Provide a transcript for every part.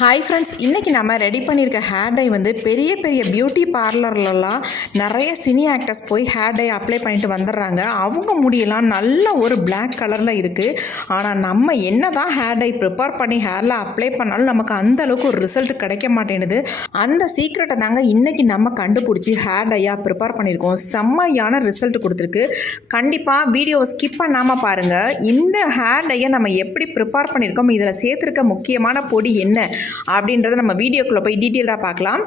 Hi friends, இன்றைக்கி நம்ம ready பண்ணியிருக்க ஹேர் டை வந்து பெரிய பெரிய பியூட்டி பார்லர்லலாம் நிறைய சினி ஆக்டர்ஸ் போய் ஹேர் டை அப்ளை பண்ணிட்டு வந்துடுறாங்க. அவங்க முடியெல்லாம் நல்ல ஒரு பிளாக் கலரில் இருக்குது. ஆனால் நம்ம என்ன தான் ஹேர் டை ப்ரிப்பேர் பண்ணி ஹேரில் அப்ளை பண்ணாலும் நமக்கு அந்த அளவுக்கு ஒரு ரிசல்ட் கிடைக்க மாட்டேங்குது. அந்த சீக்ரெட்டை தாங்க இன்றைக்கி நம்ம கண்டுபிடிச்சி ஹேர் டையாக ப்ரிப்பேர் பண்ணியிருக்கோம். செம்மையான ரிசல்ட் கொடுத்துருக்கு. கண்டிப்பாக வீடியோவை ஸ்கிப் பண்ணாமல் பாருங்கள். இந்த ஹேர் டையை நம்ம எப்படி ப்ரிப்பேர் பண்ணியிருக்கோம், இதில் சேர்த்துருக்க முக்கியமான பொடி என்ன அப்படின்றத நம்ம வீடியோக்குள்ளே போய் டீட்டெயிலாக பார்க்கலாம்.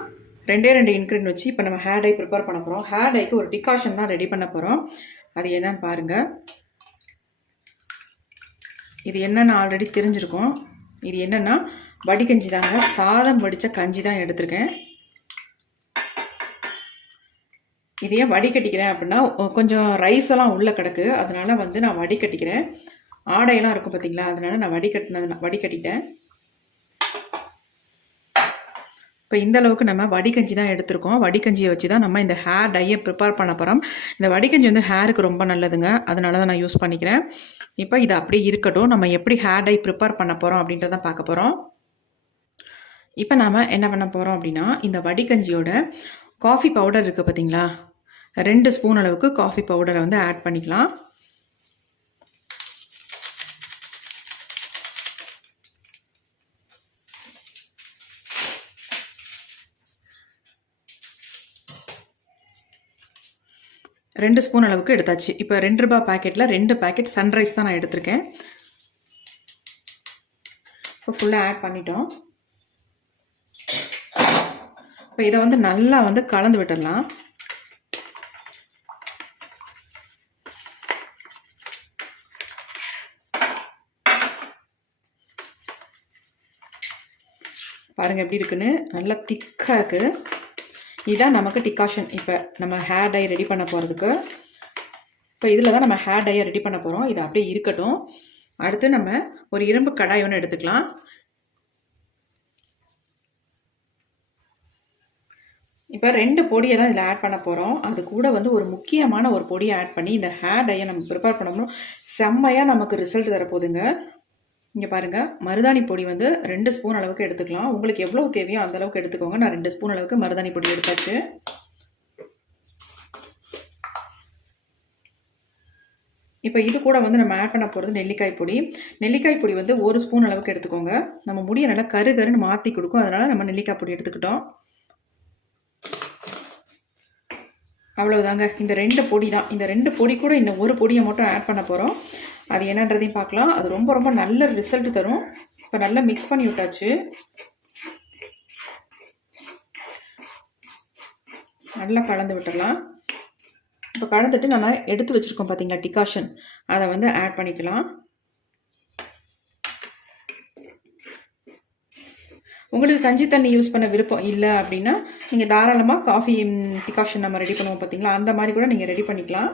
ரெண்டு இன்க்ரீடியன்ட் வச்சு இப்போ நம்ம ஹேர் டை ப்ரிப்பேர் பண்ண போகிறோம். ஹேர் டைக்கு ஒரு டிகாஷன் தான் ரெடி பண்ண போகிறோம். அது என்னன்னு பாருங்கள். இது என்னென்னு ஆல்ரெடி தெரிஞ்சிருக்கும். இது என்னென்னா வடிகஞ்சி தாங்க. சாதம் வடித்த கஞ்சி தான் எடுத்திருக்கேன். இது ஏன் வடிகட்டிக்கிறேன் அப்படின்னா, கொஞ்சம் ரைஸ் எல்லாம் உள்ளே கிடக்கு, அதனால வந்து நான் வடிகட்டிக்கிறேன். ஆடையெல்லாம் இருக்கும் பார்த்தீங்களா, அதனால நான் வடிகட்டிட்டேன். இப்போ இந்த அளவுக்கு நம்ம வடிகஞ்சி தான் எடுத்திருக்கோம். வடிகஞ்சியை வச்சு தான் நம்ம இந்த ஹேர் டையை ப்ரிப்பேர் பண்ண போகிறோம். இந்த வடிகஞ்சி வந்து ஹேருக்கு ரொம்ப நல்லதுங்க, அதனால தான் நான் யூஸ் பண்ணிக்கிறேன். இப்போ இது அப்படியே இருக்கட்டும். நம்ம எப்படி ஹேர் டை ப்ரிப்பேர் பண்ண போகிறோம் அப்படின்றத பார்க்க போகிறோம். இப்போ நாம் என்ன பண்ண போகிறோம் அப்படின்னா, இந்த வடிகஞ்சியோட காஃபி பவுடர் இருக்குது பார்த்தீங்களா, 2 ஸ்பூன் அளவுக்கு காஃபி பவுடரை வந்து ஆட் பண்ணிக்கலாம். ரெண்டு ஸ்பூன் அளவுக்கு எடுத்தாச்சு. இப்போ 2 ரூபாய் பேக்கெட்டில் 2 பேக்கெட் சன்ரைஸ் தான் நான் எடுத்திருக்கேன். இப்போ ஃபுல்லாக ஆட் பண்ணிட்டோம். இப்போ இதை வந்து நல்லா வந்து கலந்து விட்டுடலாம். பாருங்கள் எப்படி இருக்குன்னு, நல்லா திக்காக இருக்குது. இதுதான் நமக்கு டிகாஷன். இப்போ நம்ம ஹேர் டை ரெடி பண்ண போகிறதுக்கு, இப்போ இதில் தான் நம்ம ஹேர் டையை ரெடி பண்ண போகிறோம். இது அப்படியே இருக்கட்டும். அடுத்து நம்ம ஒரு இரும்பு கடாய் ஒன்று எடுத்துக்கலாம். இப்போ 2 பொடியை தான் இதில் ஆட் பண்ண போகிறோம். அது கூட வந்து ஒரு முக்கியமான ஒரு பொடியை ஆட் பண்ணி இந்த ஹேர் டையை நம்ம ப்ரிப்பேர் பண்ணோம்னா செம்மையாக நமக்கு ரிசல்ட் தரப்போகுதுங்க. இங்கே பாருங்கள், மருதாணி பொடி வந்து 2 ஸ்பூன் அளவுக்கு எடுத்துக்கலாம். உங்களுக்கு எவ்வளோ தேவையோ அந்த அளவுக்கு எடுத்துக்கோங்க. நான் 2 ஸ்பூன் அளவுக்கு மருதாணி பொடி எடுத்தாச்சு. இப்போ இது கூட வந்து நம்ம ஆட் பண்ண போகிறது நெல்லிக்காய் பொடி. நெல்லிக்காய் பொடி வந்து 1 ஸ்பூன் அளவுக்கு எடுத்துக்கோங்க. நம்ம முடியை நல்லா கருன்னு மாற்றி கொடுக்கும், அதனால் நம்ம நெல்லிக்காய் பொடி எடுத்துக்கிட்டோம். அவ்வளவுதாங்க. இந்த 2 பொடி தான். இந்த 2 பொடி கூட இன்னும் ஒரு பொடியை மட்டும் ஆட் பண்ண போகிறோம். அது என்னன்றதையும் பார்க்கலாம். அது ரொம்ப நல்ல ரிசல்ட் தரும். இப்போ நல்லா மிக்ஸ் பண்ணி விட்டாச்சு. நல்லா கலந்து விட்டுடலாம். இப்போ கலந்துட்டு நம்ம எடுத்து வச்சுருக்கோம் பார்த்தீங்களா டிகாஷன், அதை வந்து ஆட் பண்ணிக்கலாம். உங்களுக்கு கஞ்சி தண்ணி யூஸ் பண்ண விருப்பம் இல்லை அப்படின்னா நீங்கள் தாராளமாக காஃபி டிகாஷன் நம்ம ரெடி பண்ணுவோம் பார்த்தீங்களா, அந்த மாதிரி கூட நீங்கள் ரெடி பண்ணிக்கலாம்.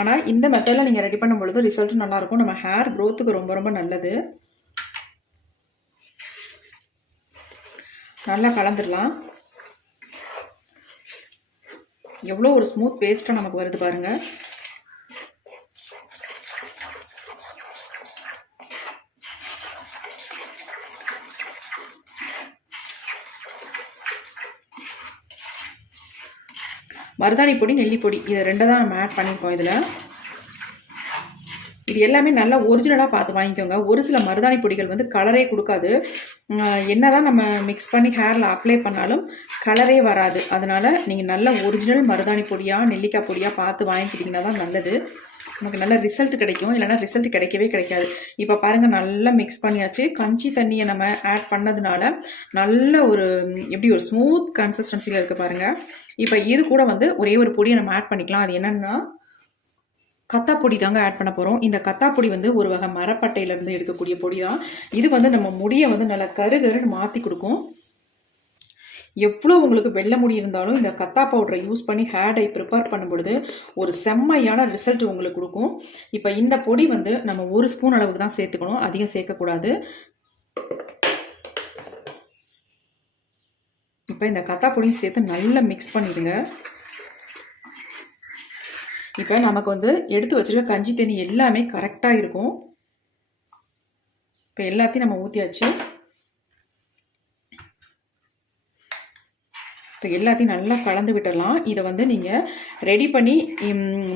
ஆனால் இந்த மெத்தடில் நீங்கள் ரெடி பண்ணும் பொழுது ரிசல்ட்டும் நல்லாயிருக்கும். நம்ம ஹேர் க்ரோத்துக்கு ரொம்ப நல்லது. நல்லா கலந்துடலாம். எவ்வளோ ஒரு ஸ்மூத் பேஸ்ட்டாக நமக்கு வருது பாருங்கள். மருதாணி பொடி, நெல்லிப்பொடி, இது 2 தான் நம்ம ஆட் பண்ணியிருக்கோம். இது எல்லாமே நல்லா ஒரிஜினலாக பார்த்து வாங்கிக்கோங்க. ஒரு சில மருதாணி பொடிகள் வந்து கலரே கொடுக்காது. என்னதான் நம்ம மிக்ஸ் பண்ணி ஹேரில் அப்ளை பண்ணாலும் கலரே வராது. அதனால் நீங்கள் நல்ல ஒரிஜினல் மருதாணி பொடியாக நெல்லிக்காய் பொடியாக பார்த்து வாங்கிக்கிட்டிங்கன்னா தான் நல்லது. நமக்கு நல்ல ரிசல்ட் கிடைக்கும். இல்லைனா ரிசல்ட் கிடைக்கவே கிடைக்காது. இப்போ பாருங்கள், நல்லா மிக்ஸ் பண்ணியாச்சு. கஞ்சி தண்ணியை நம்ம ஆட் பண்ணதுனால நல்ல ஒரு எப்படி ஒரு ஸ்மூத் கன்சிஸ்டன்சியில் இருக்குது பாருங்கள். இப்போ இது கூட வந்து ஒரே ஒரு பொடியை நம்ம ஆட் பண்ணிக்கலாம். அது என்னென்னா கத்தாப்பொடி தாங்க ஆட் பண்ண போகிறோம். இந்த கத்தாப்பொடி வந்து ஒரு வகை மரப்பட்டையிலேருந்து எடுக்கக்கூடிய பொடி தான். இது வந்து நம்ம முடியை வந்து நல்லா கருன்னு மாற்றி கொடுக்கும். எவ்வளோ உங்களுக்கு வெள்ளை முடி இருந்தாலும் இந்த கத்தா பவுடரை யூஸ் பண்ணி ஹேர் டை ப்ரிப்பேர் பண்ணும் பொழுது ஒரு செம்மையான ரிசல்ட் உங்களுக்கு கொடுக்கும். இப்போ இந்த பொடி வந்து நம்ம 1 ஸ்பூன் அளவுக்கு தான் சேர்த்துக்கணும், அதிகம் சேர்க்கக்கூடாது. இப்போ இந்த கத்தா பொடியும் சேர்த்து நல்லா மிக்ஸ் பண்ணிடுங்க. இப்போ நமக்கு வந்து எடுத்து வச்சிருக்க கஞ்சி தண்ணி எல்லாமே கரெக்டாக இருக்கும். இப்போ எல்லாத்தையும் நம்ம ஊற்றியாச்சு. இப்போ எல்லாத்தையும் நல்லா கலந்து விட்டுடலாம். இதை வந்து நீங்கள் ரெடி பண்ணி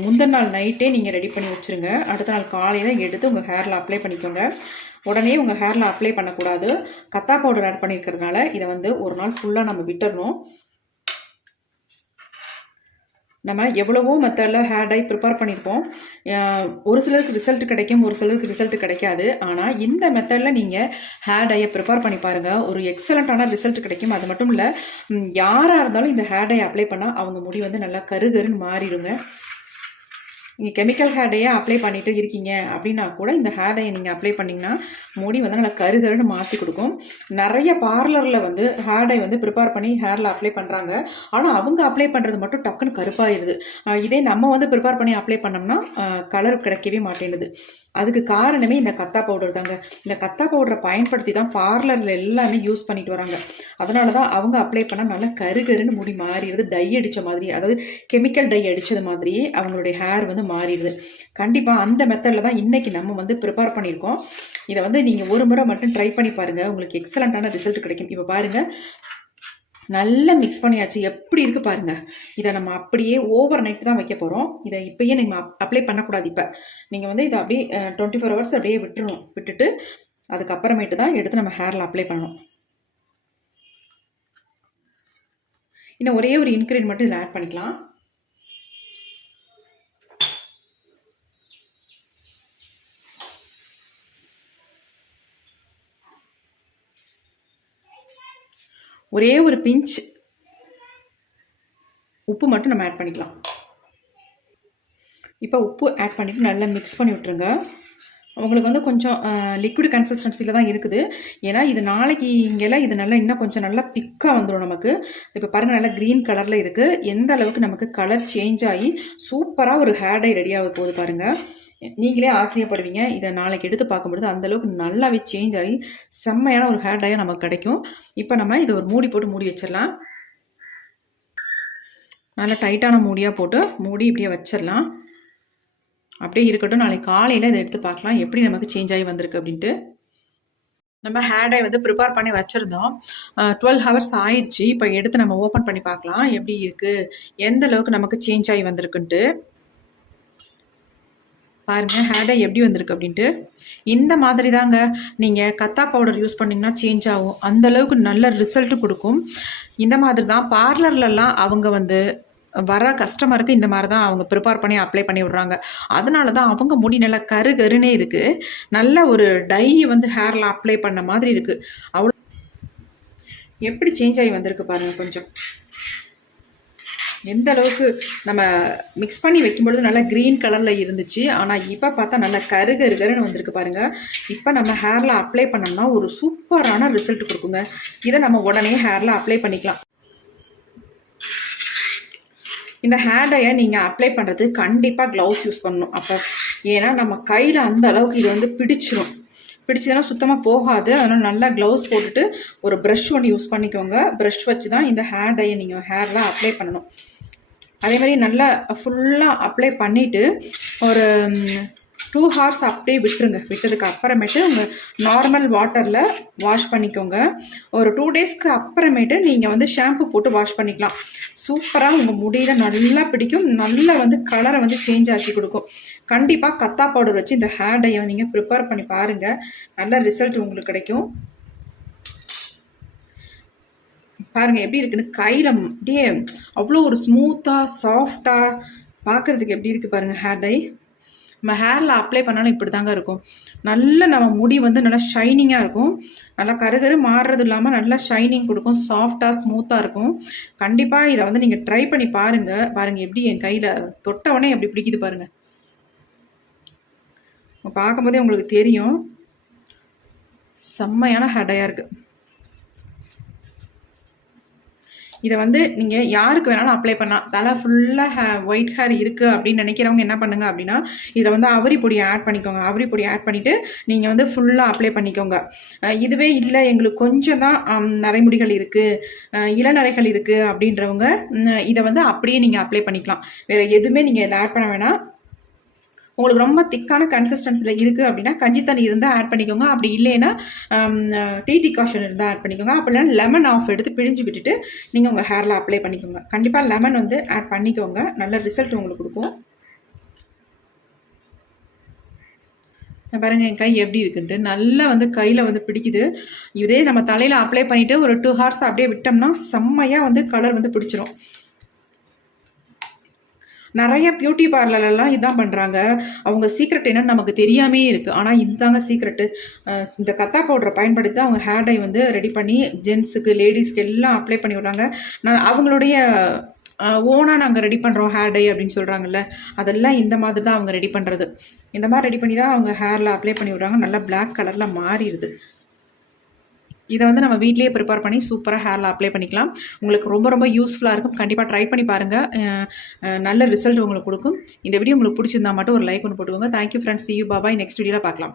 முந்தின நாள் நைட்டே நீங்கள் ரெடி பண்ணி வச்சுருங்க. அடுத்த நாள் காலையில் எடுத்து உங்கள் ஹேரில் அப்ளை பண்ணிக்கோங்க. உடனே உங்கள் ஹேரில் அப்ளை பண்ணக்கூடாது. கத்தா பவுடர் ஆட் பண்ணியிருக்கிறதுனால இதை வந்து ஒரு நாள் ஃபுல்லாக நம்ம விட்டுடணும். நம்ம எவ்வளவோ மெத்தடில் ஹேர் டை ப்ரிப்பேர் பண்ணியிருப்போம். ஒரு சிலருக்கு ரிசல்ட் கிடைக்கும், ஒரு சிலருக்கு ரிசல்ட் கிடைக்காது. ஆனால் இந்த மெத்தடில் நீங்கள் ஹேர் டையை ப்ரிப்பேர் பண்ணி பாருங்கள், ஒரு எக்ஸலண்ட்டான ரிசல்ட் கிடைக்கும். அது மட்டும் இல்லை, யாராக இருந்தாலும் இந்த ஹேர் டை அப்ளை பண்ணால் அவங்க முடி வந்து நல்லா கருகருன்னு மாறிடுங்க. நீங்கள் கெமிக்கல் ஹேர் டையை அப்ளை பண்ணிட்டு இருக்கீங்க அப்படின்னா கூட இந்த ஹேர் டையை நீங்கள் அப்ளை பண்ணிங்கன்னா முடி வந்து நல்லா கருகருன்னு மாற்றி கொடுக்கும். நிறைய பார்லரில் வந்து ஹேர் டை வந்து ப்ரிப்பேர் பண்ணி ஹேரில் அப்ளை பண்ணுறாங்க. ஆனால் அவங்க அப்ளை பண்ணுறது மட்டும் டக்குன்னு கருப்பாயிருது. இதே நம்ம வந்து ப்ரிப்பேர் பண்ணி அப்ளை பண்ணோம்னா கலர் கிடைக்கவே மாட்டேங்குது. அதுக்கு காரணமே இந்த கத்தா பவுடர் தாங்க. இந்த கத்தா பவுடரை பயன்படுத்தி தான் பார்லரில் எல்லாமே யூஸ் பண்ணிட்டு வராங்க. அதனால தான் அவங்க அப்ளை பண்ணால் நல்லா கருகருன்னு முடி மாறிடுது. டை அடித்த மாதிரி, அதாவது கெமிக்கல் டை அடித்தது மாதிரி அவங்களுடைய ஹேர் வந்து மாறிடுது. கண்டிப்பாக அந்த மெத்தடில் தான் இன்றைக்கி நம்ம வந்து ப்ரிப்பேர் பண்ணியிருக்கோம். இதை வந்து நீங்கள் ஒரு முறை மட்டும் ட்ரை பண்ணி பாருங்கள், உங்களுக்கு எக்ஸலண்ட்டான ரிசல்ட் கிடைக்கும். இப்போ பாருங்கள், நல்லா மிக்ஸ் பண்ணியாச்சு. எப்படி இருக்குது பாருங்கள். இதை நம்ம அப்படியே ஓவர் நைட் தான் வைக்க போகிறோம். இதை இப்போயே நம்ம அப்ளை பண்ணக்கூடாது. இப்போ நீங்கள் வந்து இதை அப்படியே 24 ஹவர்ஸ் அப்படியே விட்டுட்டு அதுக்கப்புறமேட்டு தான் எடுத்து நம்ம ஹேரில் அப்ளை பண்ணணும். இன்னும் ஒரே ஒரு இன்க்ரீடியன்ட் மட்டும் இதில் ஆட் பண்ணிக்கலாம். ஒரே ஒரு பிஞ்ச் உப்பு மட்டும் நம்ம ஆட் பண்ணிக்கலாம். இப்போ உப்பு ஆட் பண்ணிவிட்டு நல்லா மிக்ஸ் பண்ணி விட்டுருங்க. உங்களுக்கு வந்து கொஞ்சம் லிக்விட் கன்சிஸ்டன்சியில் தான் இருக்குது. ஏன்னா இது நாளைக்கு இங்கெல்லாம் இது நல்லா இன்னும் கொஞ்சம் நல்லா திக்காக வந்துடும் நமக்கு. இப்போ பாருங்கள், நல்லா க்ரீன் கலரில் இருக்குது. எந்த அளவுக்கு நமக்கு கலர் சேஞ்ச் ஆகி சூப்பராக ஒரு ஹேர் டை ரெடி ஆக போகுது பாருங்கள். நீங்களே ஆச்சரியப்படுவீங்க. இதை நாளைக்கு எடுத்து பார்க்கும்பொழுது அந்தளவுக்கு நல்லாவே சேஞ்ச் ஆகி செம்மையான ஒரு ஹேர் டையாக நமக்கு கிடைக்கும். இப்போ நம்ம இதை ஒரு மூடி போட்டு மூடி வச்சிடலாம். நல்லா டைட்டான மூடியாக போட்டு மூடி இப்படியே வச்சிடலாம். அப்படியே இருக்கட்டும். நாளைக்கு காலையில் இதை எடுத்து பார்க்கலாம் எப்படி நமக்கு சேஞ்ச் ஆகி வந்திருக்கு அப்படின்ட்டு. நம்ம ஹேர் டை வந்து ப்ரிப்பேர் பண்ணி வச்சுருந்தோம். 12 ஹவர்ஸ் ஆயிடுச்சு. இப்போ எடுத்து நம்ம ஓப்பன் பண்ணி பார்க்கலாம் எப்படி இருக்குது, எந்த அளவுக்கு நமக்கு சேஞ்ச் ஆகி வந்திருக்குன்ட்டு. பாருங்கள் ஹேர் டை எப்படி வந்திருக்கு அப்படின்ட்டு. இந்த மாதிரி தாங்க நீங்கள் கத்தா பவுடர் யூஸ் பண்ணிங்கன்னா சேஞ்ச் ஆகும். அந்தளவுக்கு நல்ல ரிசல்ட்டு கொடுக்கும். இந்த மாதிரி தான் பார்லர்லலாம் அவங்க வந்து வர கஸ்டமருக்கு இந்த மாதிரி தான் அவங்க ப்ரிப்பேர் பண்ணி அப்ளை பண்ணி விட்றாங்க. அதனால தான் அவங்க முடி நல்லா கருகருன்னே இருக்குது. நல்ல ஒரு டை வந்து ஹேரில் அப்ளை பண்ண மாதிரி இருக்குது. அவ்வளோ எப்படி சேஞ்ச் ஆகி வந்திருக்கு பாருங்கள். கொஞ்சம் எந்த அளவுக்கு நம்ம மிக்ஸ் பண்ணி வைக்கும்பொழுது நல்லா க்ரீன் கலரில் இருந்துச்சு. ஆனால் இப்போ பார்த்தா நல்லா கருகருன்னு வந்திருக்கு பாருங்கள். இப்போ நம்ம ஹேரில் அப்ளை பண்ணோம்னா ஒரு சூப்பரான ரிசல்ட் கொடுக்குங்க. இதை நம்ம உடனே ஹேரில் அப்ளை பண்ணிக்கலாம். இந்த ஹேர் டையை நீங்கள் அப்ளை பண்ணுறது கண்டிப்பாக க்ளவுஸ் யூஸ் பண்ணணும். அப்போ ஏன்னா நம்ம கையில் அந்த அளவுக்கு இது வந்து பிடிச்சதுன்னா சுத்தமாக போகாது. அதனால் நல்லா க்ளவுஸ் போட்டுட்டு ஒரு ப்ரஷ் ஒன்று யூஸ் பண்ணிக்கோங்க. ப்ரஷ் வச்சு தான் இந்த ஹேர் டையை நீங்கள் ஹேரில் அப்ளை பண்ணணும். அதே மாதிரி நல்லா ஃபுல்லாக அப்ளை பண்ணிவிட்டு ஒரு 2 ஹவர்ஸ் அப்படியே விட்டுருங்க. விட்டதுக்கு அப்புறமேட்டு உங்கள் நார்மல் வாட்டரில் வாஷ் பண்ணிக்கோங்க. ஒரு 2 டேஸ்க்கு அப்புறமேட்டு நீங்கள் வந்து ஷாம்பு போட்டு வாஷ் பண்ணிக்கலாம். சூப்பராக உங்கள் முடியில் நல்லா பிடிக்கும். நல்லா வந்து கலரை வந்து சேஞ்ச் ஆக்கி கொடுக்கும். கண்டிப்பாக கத்தா பவுடர் வச்சு இந்த ஹேர் டையை வந்து நீங்கள் ப்ரிப்பேர் பண்ணி பாருங்கள். நல்ல ரிசல்ட் உங்களுக்கு கிடைக்கும். பாருங்கள் எப்படி இருக்குன்னு. கையில் அப்படியே அவ்வளோ ஒரு ஸ்மூத்தாக சாஃப்டாக பார்க்குறதுக்கு எப்படி இருக்குது பாருங்கள் ஹேர் டை. நம்ம ஹேரில் அப்ளை பண்ணாலும் இப்படி தாங்க இருக்கும். நல்ல நம்ம முடி வந்து நல்லா ஷைனிங்காக இருக்கும். நல்லா கருகரு மாறுறது இல்லாமல் நல்லா ஷைனிங் கொடுக்கும். சாஃப்டாக ஸ்மூத்தாக இருக்கும். கண்டிப்பாக இதை வந்து நீங்கள் ட்ரை பண்ணி பாருங்கள். பாருங்கள் எப்படி என் கையில் தொட்டவொடனே எப்படி பிடிக்குது பாருங்கள். பார்க்கும்போதே உங்களுக்கு தெரியும் செம்மையான ஹேர் டையாக இருக்குது. இதை வந்து நீங்கள் யாருக்கு வேணாலும் அப்ளை பண்ணலாம். தலை ஃபுல்லாக ஒயிட் ஹேர் இருக்குது அப்படின்னு நினைக்கிறவங்க என்ன பண்ணுங்க அப்படின்னா, இதில் வந்து அவரி பொடி ஆட் பண்ணிக்கோங்க. அவரி பொடி ஆட் பண்ணிவிட்டு நீங்கள் வந்து ஃபுல்லாக அப்ளை பண்ணிக்கோங்க. இதுவே இல்லை எங்களுக்கு கொஞ்சம் தான் நரைமுடிகள் இருக்குது, இளநரைகள் இருக்குது அப்படின்றவங்க இதை வந்து அப்படியே நீங்கள் அப்ளை பண்ணிக்கலாம். வேறு எதுவுமே நீங்கள் இதில் ஆட் பண்ண வேணாம். உங்களுக்கு ரொம்ப திக்கான கன்சிஸ்டன்சியில் இருக்குது அப்படின்னா கஞ்சி தண்ணி இருந்தால் ஆட் பண்ணிக்கோங்க. அப்படி இல்லைன்னா டீ டிகாஷன் இருந்தால் ஆட் பண்ணிக்கோங்க. அப்படி இல்லைன்னா லெமன் ஆஃப் எடுத்து பிழிஞ்சு விட்டுட்டு நீங்கள் உங்கள் ஹேரில் அப்ளை பண்ணிக்கோங்க. கண்டிப்பாக லெமன் வந்து ஆட் பண்ணிக்கோங்க, நல்ல ரிசல்ட் உங்களுக்கு கொடுக்கும். பாருங்கள் என் கை எப்படி இருக்குன்ட்டு நல்லா வந்து கையில் வந்து பிடிக்குது. இதே நம்ம தலையில் அப்ளை பண்ணிவிட்டு ஒரு 2 ஹார்ஸ் அப்படியே விட்டோம்னா செம்மையாக வந்து கலர் வந்து பிடிச்சிரும். நிறைய பியூட்டி பார்லர்லாம் இதான் பண்ணுறாங்க. அவங்க சீக்ரெட் என்னன்னு நமக்கு தெரியாமே இருக்குது. ஆனால் இதுதாங்க சீக்ரெட்டு. இந்த கத்தா பவுடரை பயன்படுத்தி அவங்க ஹேர் டை வந்து ரெடி பண்ணி ஜென்ஸுக்கு லேடிஸ்க்கு எல்லாம் அப்ளை பண்ணி விட்றாங்க. அவங்களுடைய ஓனாக நாங்கள் ரெடி பண்ணுறோம் ஹேர் டை அப்படின்னு சொல்கிறாங்கல்ல, அதெல்லாம் இந்த மாதிரி தான் அவங்க ரெடி பண்ணுறது. இந்த மாதிரி ரெடி பண்ணி தான் அவங்க ஹேரில் அப்ளை பண்ணி விட்றாங்க. நல்லா பிளாக் கலரில் மாறிடுது. இதை வந்து நம்ம வீட்லேயே ப்ரிப்பேர் பண்ணி சூப்பராக ஹேரில் அப்ளை பண்ணிக்கலாம். உங்களுக்கு ரொம்ப ரொம்ப யூஸ்ஃபுல்லாக இருக்கும். கண்டிப்பாக ட்ரை பண்ணி பாருங்கள், நல்ல ரிசல்ட் உங்களுக்கு கொடுக்கும். இந்த வீடியோ உங்களுக்கு பிடிச்சிருந்தா மட்டும் ஒரு லைக் ஒன்று போட்டுக்கோங்க. Thank you friends, see you, bye bye. Next வீடியோவில் பார்க்கலாம்.